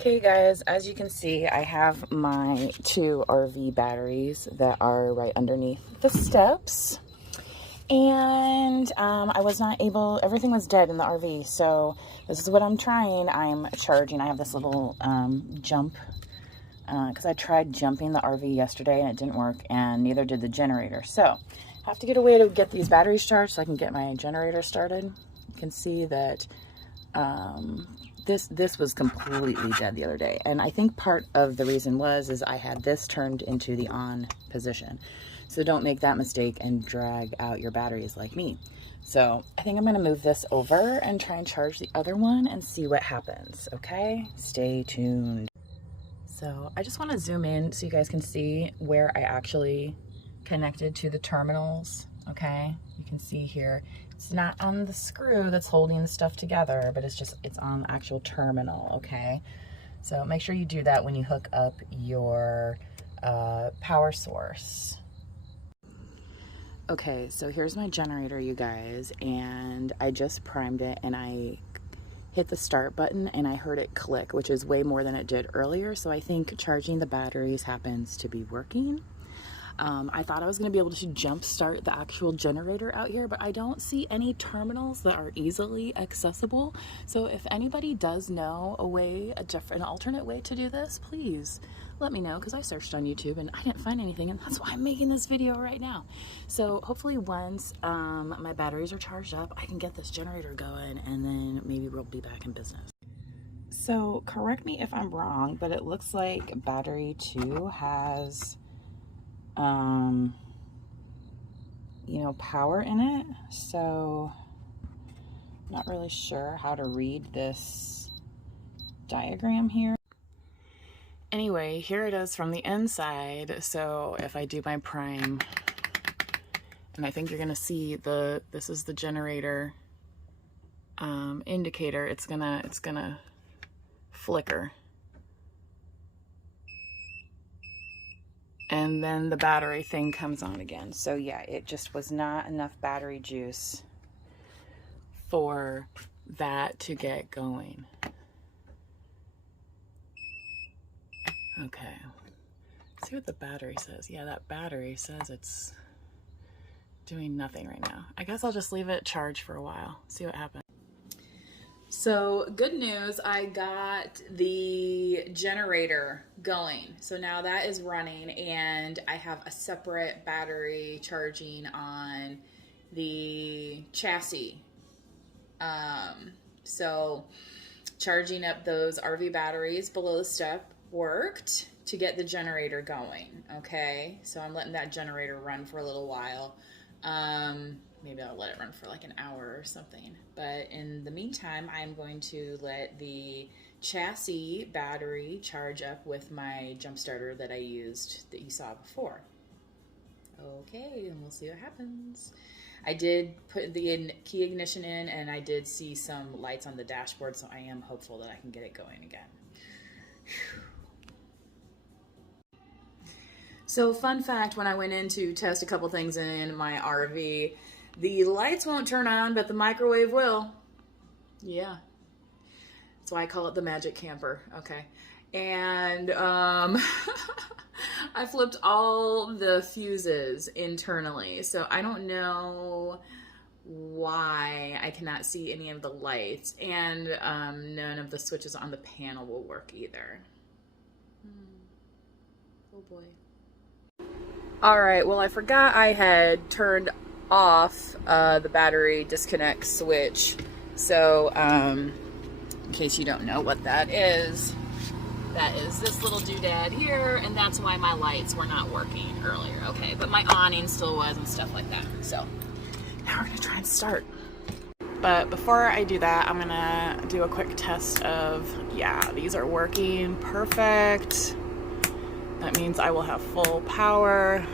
Okay guys, as you can see, I have my two RV batteries that are right underneath the steps. And I was not able, everything was dead in the RV. So this is what I'm trying. I'm charging. I have this little jump, because I tried jumping the RV yesterday and it didn't work, and neither did the generator. So I have to get a way to get these batteries charged so I can get my generator started. You can see that this was completely dead the other day, and I think part of the reason is I had this turned into the on position. So don't make that mistake and drag out your batteries like me. So I think I'm going to move this over and try and charge the other one and see what happens. Okay, stay tuned. So I just want to zoom in so you guys can see where I actually connected to the terminals. Okay, you can see here it's not on the screw that's holding the stuff together, but it's on the actual terminal. Okay, so make sure you do that when you hook up your power source. Okay, so here's my generator, you guys, and I just primed it and I hit the start button and I heard it click, which is way more than it did earlier. So I think charging the batteries happens to be working. I thought I was going to be able to jump start the actual generator out here, but I don't see any terminals that are easily accessible. So if anybody does know a way, an alternate way to do this, please let me know, because I searched on YouTube and I didn't find anything, and that's why I'm making this video right now. So hopefully once my batteries are charged up, I can get this generator going, and then maybe we'll be back in business. So correct me if I'm wrong, but it looks like battery 2 has power in it, so I'm not really sure how to read this diagram here. Anyway, here it is from the inside. So if I do my prime, and I think you're gonna see this is the generator indicator, it's gonna flicker. And then the battery thing comes on again. So yeah, it just was not enough battery juice for that to get going. Okay, let's see what the battery says. Yeah, that battery says it's doing nothing right now. I guess I'll just leave it charged for a while, see what happens. So good news, I got the generator going. So now that is running, and I have a separate battery charging on the chassis. So charging up those RV batteries below the step worked to get the generator going. Okay, so I'm letting that generator run for a little while. Maybe I'll let it run for like an hour or something. But in the meantime, I'm going to let the chassis battery charge up with my jump starter that I used that you saw before. Okay, and we'll see what happens. I did put the key ignition in, and I did see some lights on the dashboard, so I am hopeful that I can get it going again. Whew. So fun fact, when I went in to test a couple things in my RV, the lights won't turn on, but the microwave will. Yeah. That's why I call it the magic camper. Okay. And I flipped all the fuses internally. So I don't know why I cannot see any of the lights. And none of the switches on the panel will work either. Oh boy. All right, well, I forgot I had turned off the battery disconnect switch. So in case you don't know what that is this little doodad here, and that's why my lights were not working earlier. Okay, but my awning still was and stuff like that. So now we're gonna try and start. But before I do that, I'm gonna do a quick test of, yeah, these are working perfect. That means I will have full power,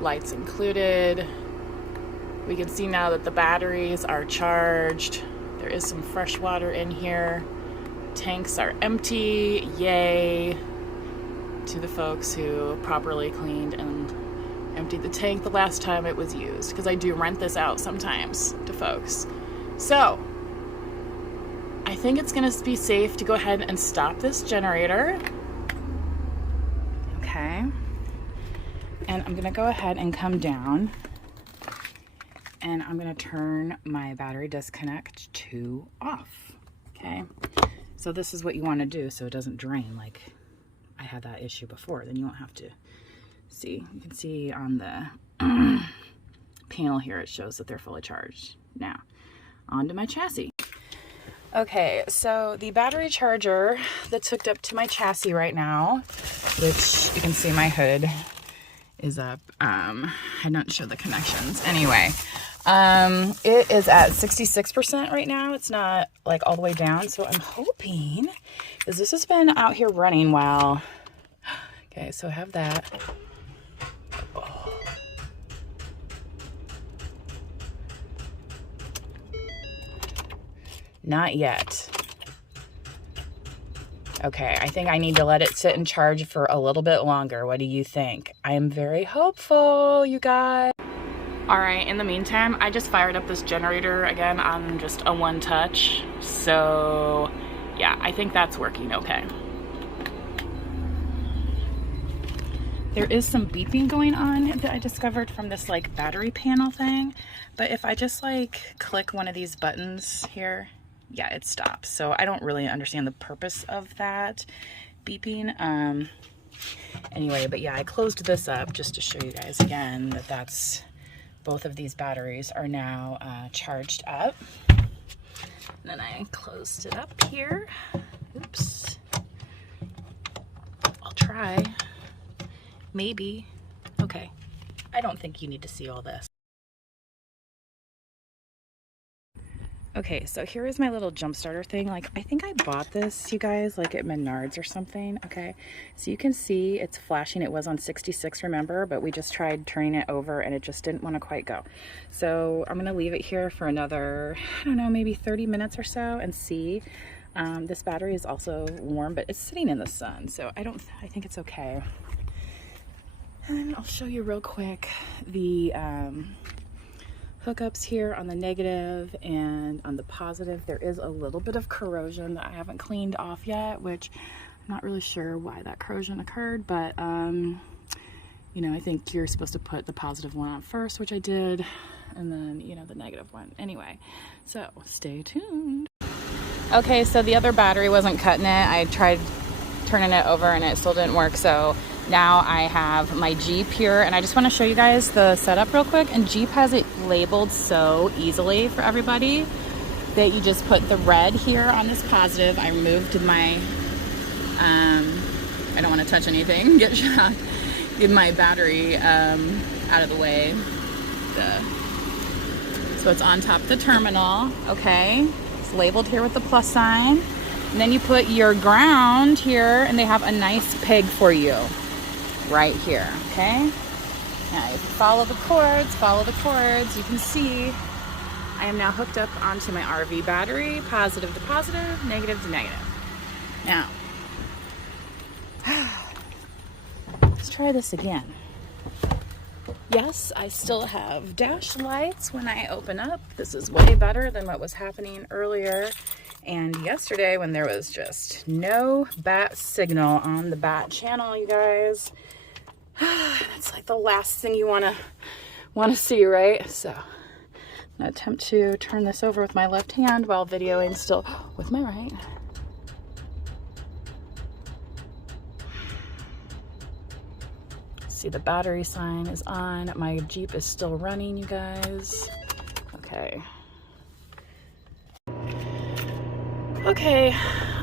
lights included. We can see now that the batteries are charged. There is some fresh water in here. Tanks are empty, yay. To the folks who properly cleaned and emptied the tank the last time it was used, because I do rent this out sometimes to folks. So, I think think it's gonna be safe to go ahead and stop this generator. Okay. And I'm gonna go ahead and come down, and I'm gonna turn my battery disconnect to off. Okay. So this is what you want to do so it doesn't drain like I had that issue before. Then you won't have to see. You can see on the panel here, it shows that they're fully charged. Now, onto my chassis. Okay, so the battery charger that's hooked up to my chassis right now, which you can see my hood is up. I don't show the connections. Anyway, it is at 66% right now. It's not like all the way down. So I'm hoping, because this has been out here running while, okay, so I have that. Oh. Not yet. Okay, I think I need to let it sit and charge for a little bit longer. What do you think? I am very hopeful, you guys. All right, in the meantime, I just fired up this generator again on just a one touch. So yeah, I think that's working okay. There is some beeping going on that I discovered from this like battery panel thing. But if I just like click one of these buttons here, yeah, it stops. So I don't really understand the purpose of that beeping. Anyway, but yeah, I closed this up just to show you guys again that that's both of these batteries are now charged up. And then I closed it up here. Oops. I'll try. Maybe. Okay. I don't think you need to see all this. Okay, so here is my little jump starter thing. Like, I think I bought this, you guys, like at Menards or something. Okay, so you can see it's flashing. It was on 66, remember, but we just tried turning it over and it just didn't want to quite go. So I'm gonna leave it here for another, I don't know, maybe 30 minutes or so and see. This battery is also warm, but it's sitting in the sun, so I think it's okay. And I'll show you real quick the hookups here on the negative and on the positive. There is a little bit of corrosion that I haven't cleaned off yet, which I'm not really sure why that corrosion occurred, but you know, I think you're supposed to put the positive one on first, which I did, and then, you know, the negative one. Anyway, so stay tuned. Okay, so the other battery wasn't cutting it. I tried turning it over and it still didn't work, so now I have my Jeep here, and I just want to show you guys the setup real quick. And Jeep has it labeled so easily for everybody that you just put the red here on this positive. I removed my I don't want to touch anything, get shocked, get my battery out of the way. So it's on top of the terminal. Okay, it's labeled here with the plus sign, and then you put your ground here, and they have a nice peg for you right here. Okay, now if you follow the cords, you can see I am now hooked up onto my RV battery, positive to positive, negative to negative. Now let's try this again. Yes, I still have dash lights when I open up. This is way better than what was happening earlier and yesterday when there was just no bat signal on the bat channel, you guys. It's like the last thing you want to see, right? So I'm gonna attempt to turn this over with my left hand while videoing still with my right. See, the battery sign is on. My Jeep is still running, you guys. Okay. Okay,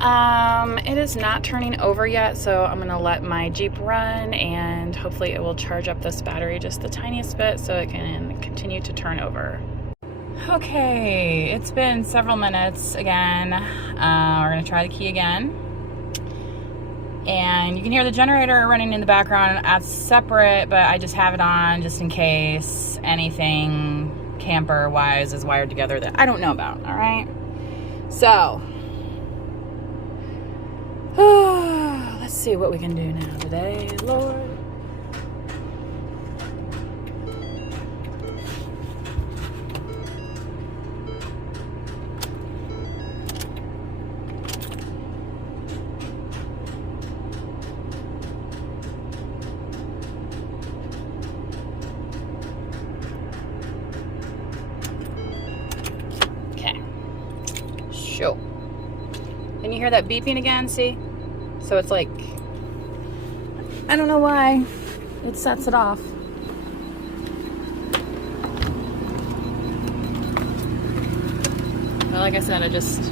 it is not turning over yet, so I'm gonna let my Jeep run and hopefully it will charge up this battery just the tiniest bit so it can continue to turn over. Okay, it's been several minutes again. We're gonna try the key again. And you can hear the generator running in the background. That's separate, but I just have it on just in case anything camper-wise is wired together that I don't know about, all right? So, let's see what we can do now today, Lord. Can you hear that beeping again? See? So it's like, I don't know why it sets it off. But like I said, I just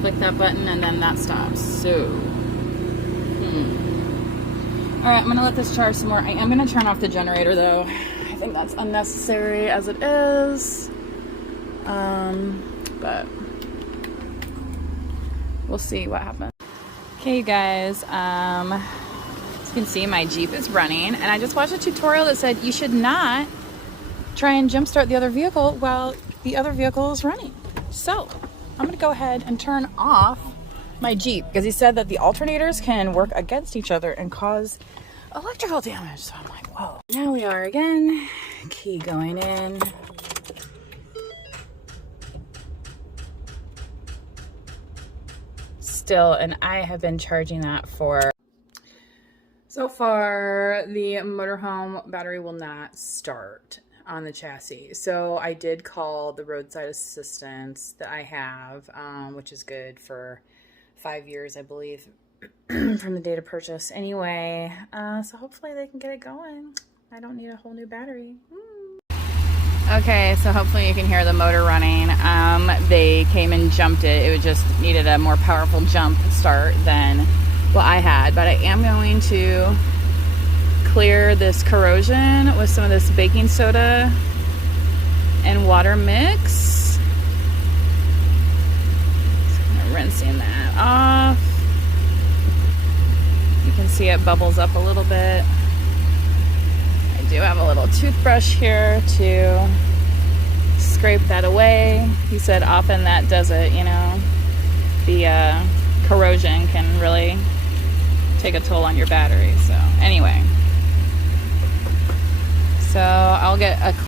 click that button and then that stops. So, all right, I'm gonna let this charge some more. I am gonna turn off the generator though. I think that's unnecessary as it is. But we'll see what happens. Okay, you guys, as you can see, my Jeep is running, and I just watched a tutorial that said you should not try and jumpstart the other vehicle while the other vehicle is running. So I'm gonna go ahead and turn off my Jeep because he said that the alternators can work against each other and cause electrical damage. So I'm like, whoa. Now we are again. Key going in. Still, and I have been charging that for so far. The motorhome battery will not start on the chassis, so I did call the roadside assistance that I have, which is good for 5 years, I believe, from the date of purchase. Anyway, so hopefully they can get it going. I don't need a whole new battery. Okay, so hopefully you can hear the motor running. They came and jumped it. It just needed a more powerful jump start than what I had. But I am going to clear this corrosion with some of this baking soda and water mix. Just kind of rinsing that off. You can see it bubbles up a little bit. I do have a little toothbrush here to scrape that away. He said often that does it, you know. The corrosion can really take a toll on your battery. So anyway, so I'll get a